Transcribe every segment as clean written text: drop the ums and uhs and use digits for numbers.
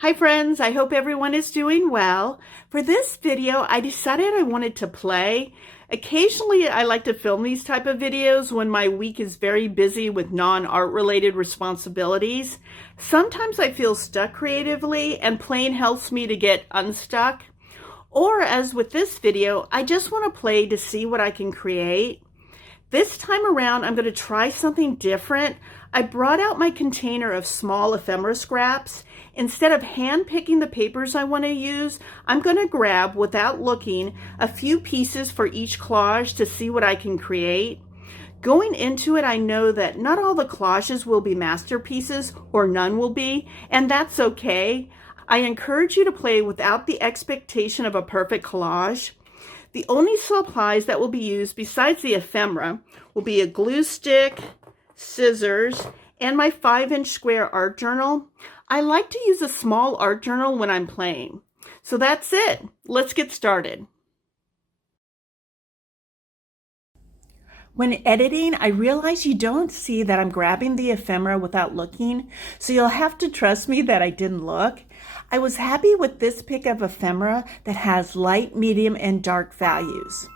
Hi friends, I hope everyone is doing well. For this video, I decided I wanted to play. Occasionally, I like to film these type of videos when my week is very busy with non-art related responsibilities. Sometimes I feel stuck creatively and playing helps me to get unstuck. Or as with this video, I just want to play to see what I can create. This time around, I'm going to try something different. I brought out my container of small ephemera scraps. Instead of hand picking the papers I want to use, I'm going to grab, without looking, a few pieces for each collage to see what I can create. Going into it, I know that not all the collages will be masterpieces, or none will be, and that's okay. I encourage you to play without the expectation of a perfect collage. The only supplies that will be used besides the ephemera will be a glue stick, scissors, and my 5-inch square art journal. I like to use a small art journal when I'm playing. So that's it. Let's get started. When editing, I realize you don't see that I'm grabbing the ephemera without looking, so you'll have to trust me that I didn't look. I was happy with this pick of ephemera that has light, medium, and dark values.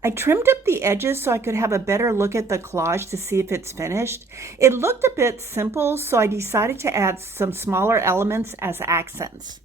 I trimmed up the edges so I could have a better look at the collage to see if it's finished. It looked a bit simple, so I decided to add some smaller elements as accents.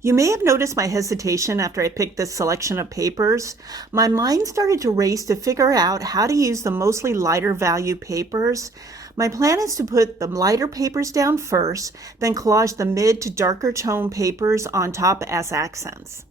You may have noticed my hesitation after I picked this selection of papers. My mind started to race to figure out how to use the mostly lighter value papers. My plan is to put the lighter papers down first, then collage the mid to darker tone papers on top as accents.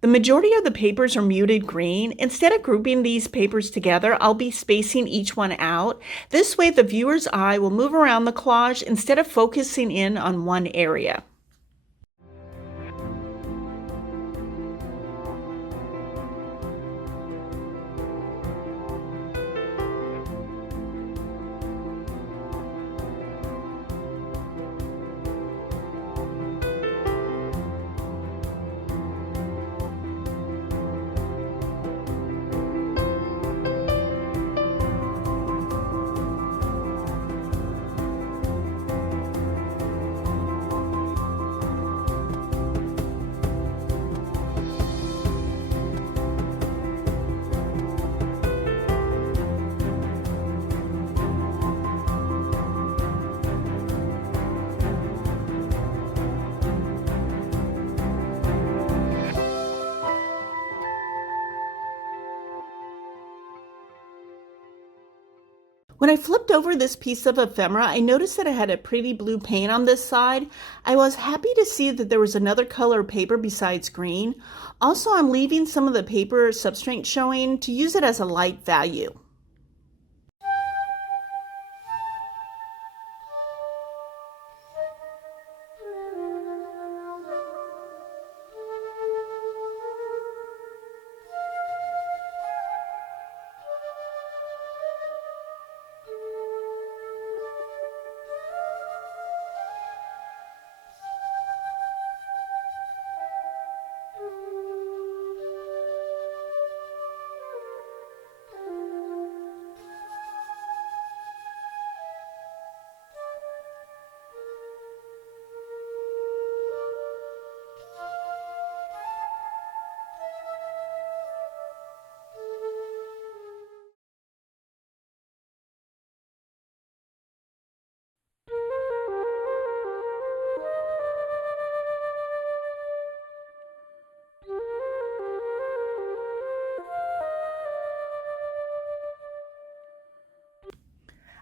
The majority of the papers are muted green. Instead of grouping these papers together, I'll be spacing each one out. This way the viewer's eye will move around the collage instead of focusing in on one area. When I flipped over this piece of ephemera, I noticed that it had a pretty blue paint on this side. I was happy to see that there was another color paper besides green. Also, I'm leaving some of the paper substrate showing to use it as a light value.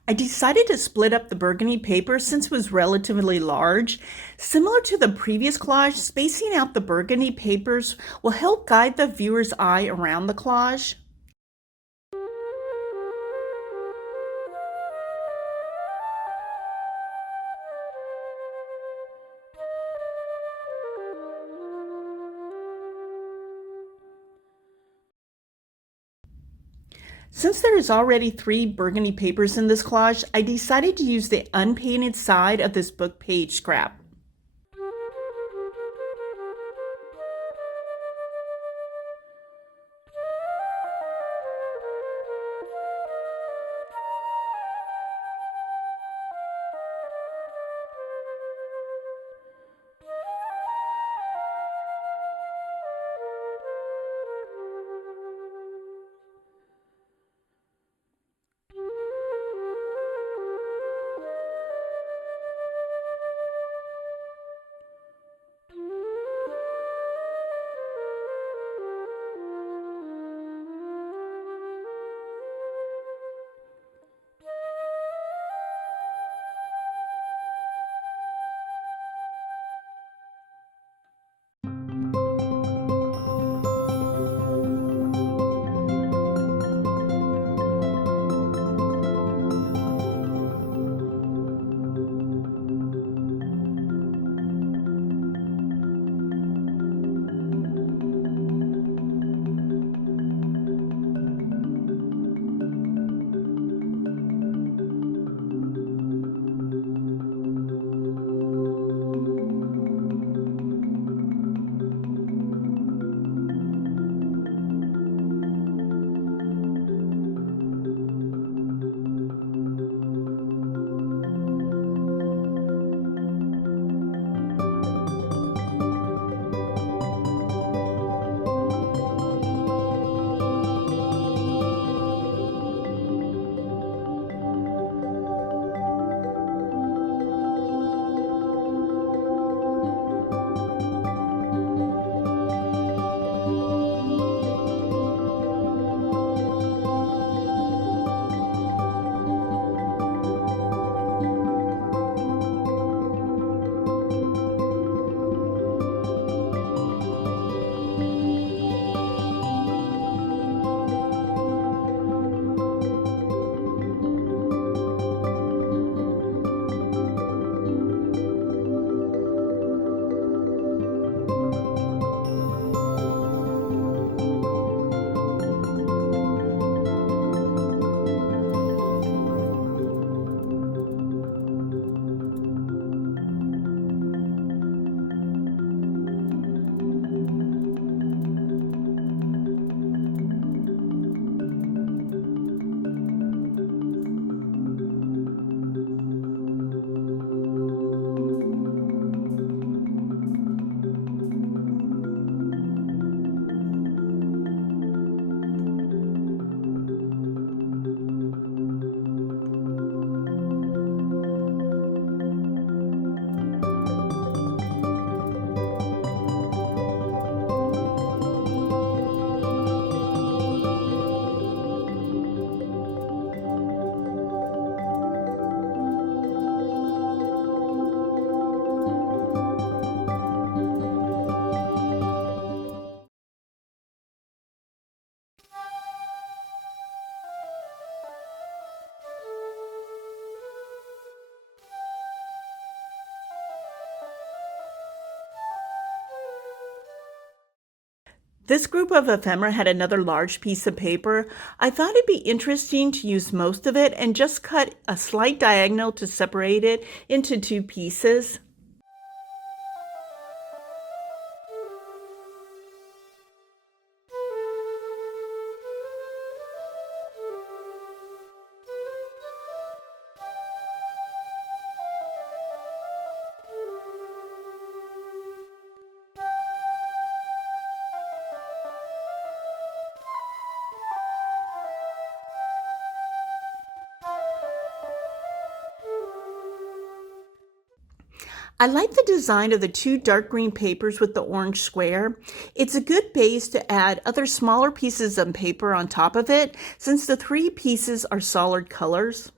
I decided to split up the burgundy paper since it was relatively large. Similar to the previous collage, spacing out the burgundy papers will help guide the viewer's eye around the collage. Since there is already 3 burgundy papers in this collage, I decided to use the unpainted side of this book page scrap. This group of ephemera had another large piece of paper. I thought it'd be interesting to use most of it and just cut a slight diagonal to separate it into two pieces. I like the design of the two dark green papers with the orange square. It's a good base to add other smaller pieces of paper on top of it, since the three pieces are solid colors.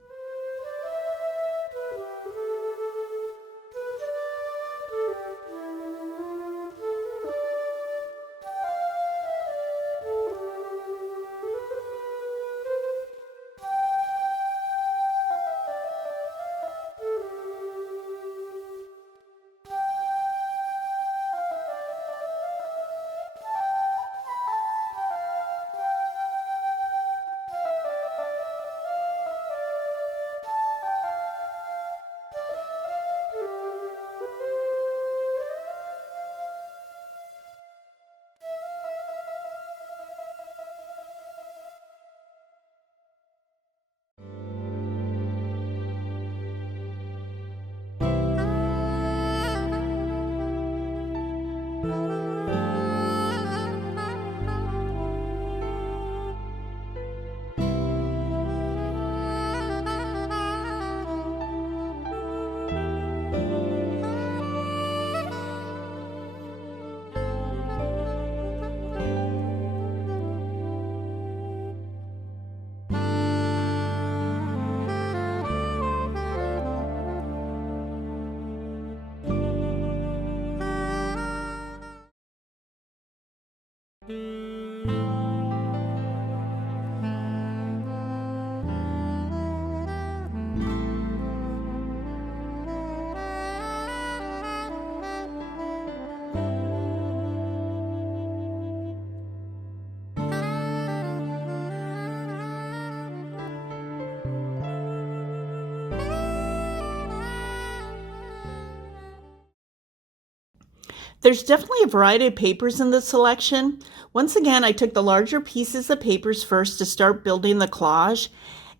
There's definitely a variety of papers in this selection. Once again, I took the larger pieces of papers first to start building the collage.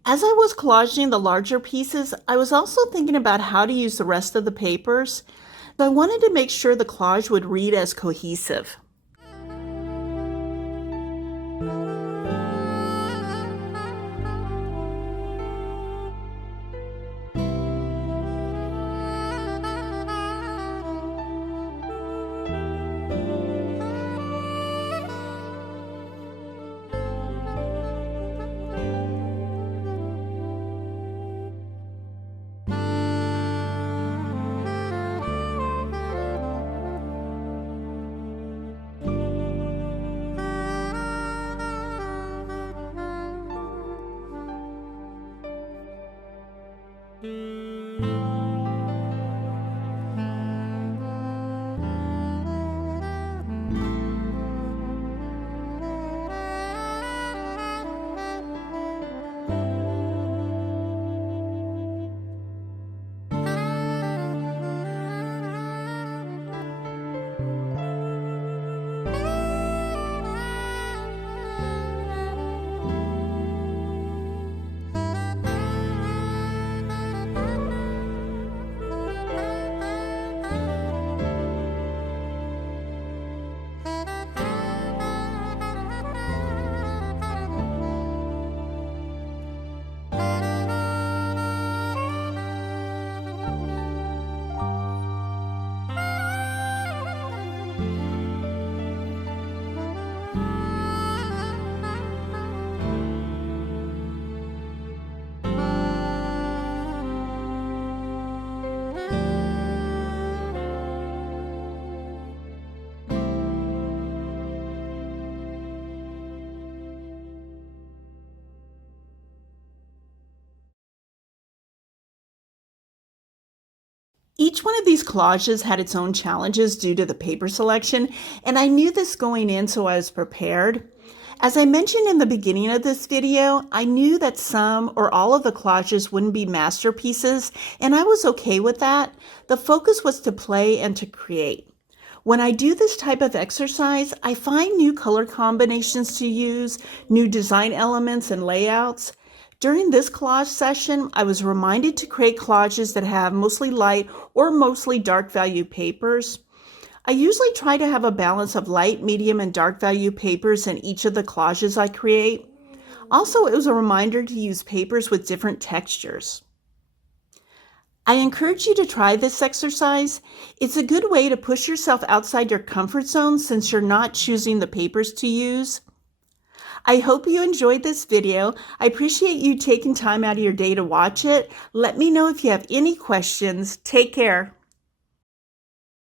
As I was collaging the larger pieces, I was also thinking about how to use the rest of the papers. So I wanted to make sure the collage would read as cohesive. Each one of these collages had its own challenges due to the paper selection, and I knew this going in, so I was prepared. As I mentioned in the beginning of this video, I knew that some or all of the collages wouldn't be masterpieces, and I was okay with that. The focus was to play and to create. When I do this type of exercise, I find new color combinations to use, new design elements and layouts. During this collage session, I was reminded to create collages that have mostly light or mostly dark value papers. I usually try to have a balance of light, medium, and dark value papers in each of the collages I create. Also, it was a reminder to use papers with different textures. I encourage you to try this exercise. It's a good way to push yourself outside your comfort zone since you're not choosing the papers to use. I hope you enjoyed this video. I appreciate you taking time out of your day to watch it. Let me know if you have any questions. Take care.